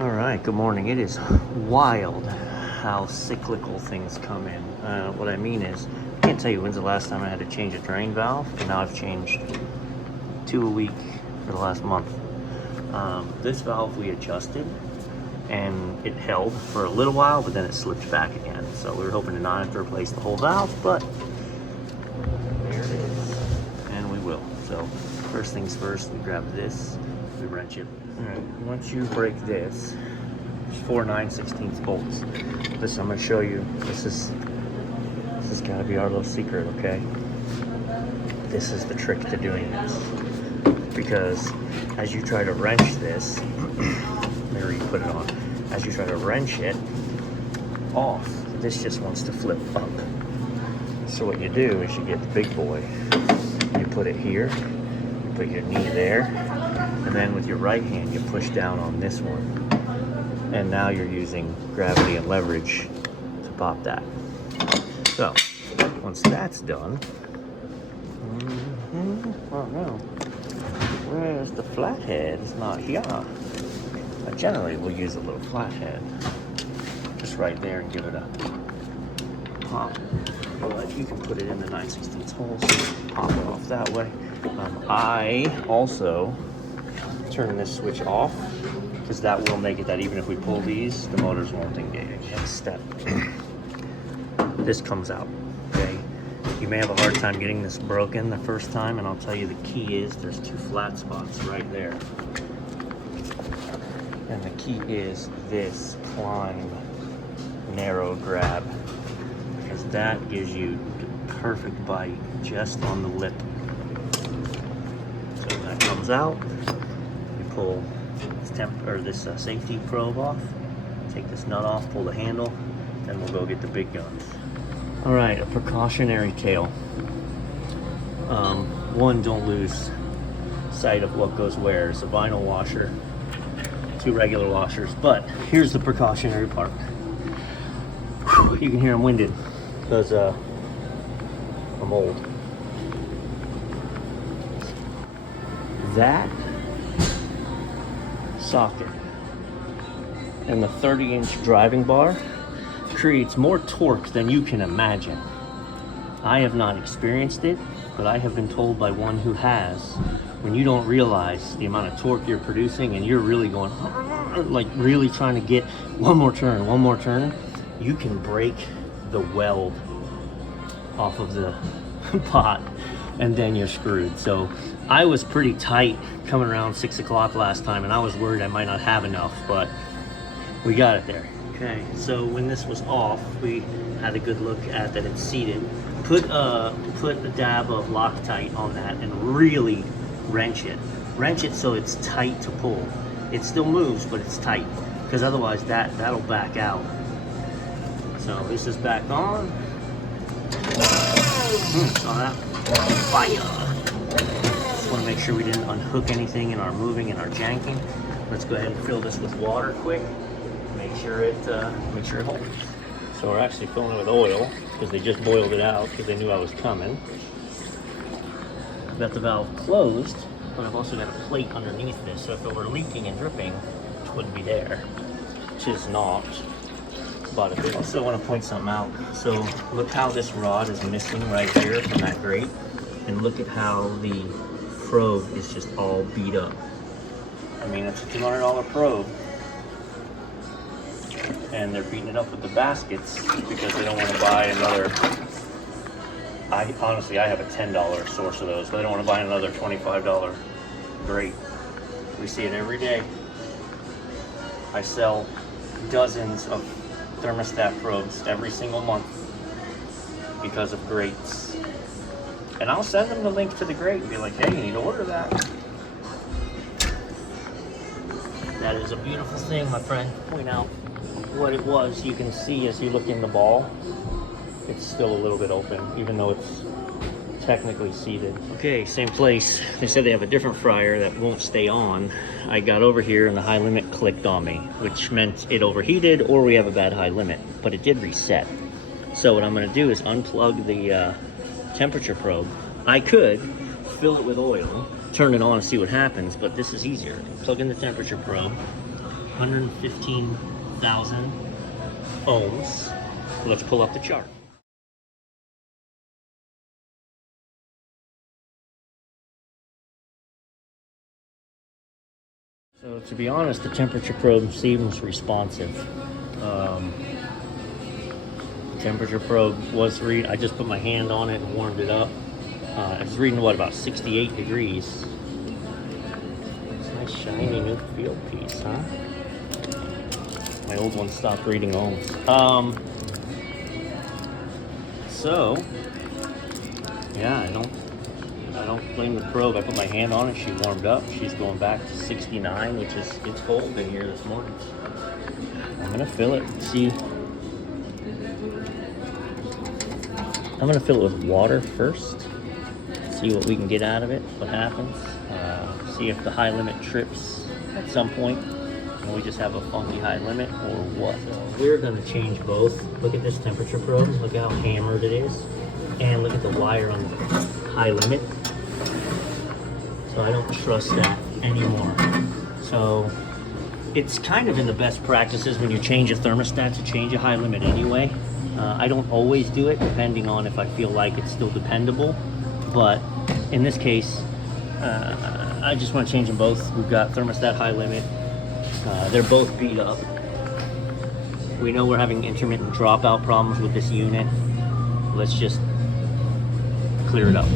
All right, good morning. It is wild how cyclical things come in. What I mean is, I can't tell you when's the last time I had to change a drain valve, and now I've changed 2 a week for the last month. This valve we adjusted, and it held for a little while, but then it slipped back again. So we were hoping to not have to replace the whole valve, but there it is, and we will. So first things first, we grab this, we wrench it. All right, once you break this, there's 4 9/16 bolts. Listen, I'm gonna show you. This has gotta be our little secret, okay? This is the trick to doing this. Because as you try to wrench this, there you put it on. As you try to wrench it off, this just wants to flip up. So what you do is you get the big boy, you put it here, you put your knee there, and then with your right hand you push down on this one. And now you're using gravity and leverage to pop that. So once that's done, oh no, where's the flathead? It's not here. I generally will use a little flathead just right there and give it a pop. But you can put it in the 9/16 holes, pop it off that way. I also turn this switch off because that will make it that even if we pull these, the motors won't engage. Next step, this comes out, okay? You may have a hard time getting this broken the first time, and I'll tell you the key is there's 2 flat spots right there. And the key is this climb narrow grab, because that gives you the perfect bite just on the lip. So when that comes out, you pull this safety probe off, take this nut off, pull the handle, then we'll go get the big guns. All right, a precautionary tale. One, don't lose sight of what goes where. It's a vinyl washer, 2 regular washers, but here's the precautionary part. Whew, you can hear I'm winded because I'm old. That socket and the 30-inch driving bar creates more torque than you can imagine. I have not experienced it, but I have been told by one who has, when you don't realize the amount of torque you're producing and you're really going, like really trying to get one more turn, you can break the weld off of the pot and then you're screwed. So I was pretty tight coming around 6 o'clock last time, and I was worried I might not have enough, but we got it there. Okay, so when this was off, we had a good look at that it's seated. Put a dab of Loctite on that and really wrench it. Wrench it so it's tight to pull. It still moves, but it's tight, because otherwise that'll back out. So this is back on. Saw that? Fire! Just want to make sure we didn't unhook anything in our moving and our janking. Let's go ahead and fill this with water quick. Make sure it holds. So we're actually filling it with oil because they just boiled it out because they knew I was coming. I've got the valve closed, but I've also got a plate underneath this, so if it were leaking and dripping, it wouldn't be there, which is not. But I also want to point something out. So look how this rod is missing right here from that grate, and look at how the probe is just all beat up. I mean, it's a $200 probe, and they're beating it up with the baskets because they don't want to buy another. I have a $10 source of those, but they don't want to buy another $25 grate. We see it every day. I sell dozens of thermostat probes every single month because of grates. And I'll send them the link to the grate and be like, hey, you need to order that. That is a beautiful thing, my friend. Point out what it was. You can see as you look in the ball, it's still a little bit open, even though it's technically seated. Okay, same place. They said they have a different fryer that won't stay on. I got over here and the high limit clicked on me, which meant it overheated or we have a bad high limit, but it did reset. So what I'm gonna do is unplug the temperature probe. I could fill it with oil, turn it on and see what happens, but this is easier. Plug in the temperature probe, 115,000 ohms. Let's pull up the chart. So to be honest, the temperature probe seems responsive. Temperature probe was I just put my hand on it and warmed it up. It's reading what, about 68 degrees. It's a nice shiny new field piece, huh? My old one stopped reading ohms. So yeah, I don't blame the probe. I put my hand on it, she warmed up. She's going back to 69, which is, it's cold in here this morning. I'm gonna fill it, see. I'm gonna fill it with water first, see what we can get out of it, what happens. See if the high limit trips at some point, and we just have a funky high limit, or what. So we're gonna change both. Look at this temperature probe, look how hammered it is. And look at the wire on the high limit. So I don't trust that anymore. So it's kind of in the best practices when you change a thermostat to change a high limit anyway. I don't always do it, depending on if I feel like it's still dependable. But in this case, I just want to change them both. We've got thermostat high limit. They're both beat up. We know we're having intermittent dropout problems with this unit. Let's just clear it up.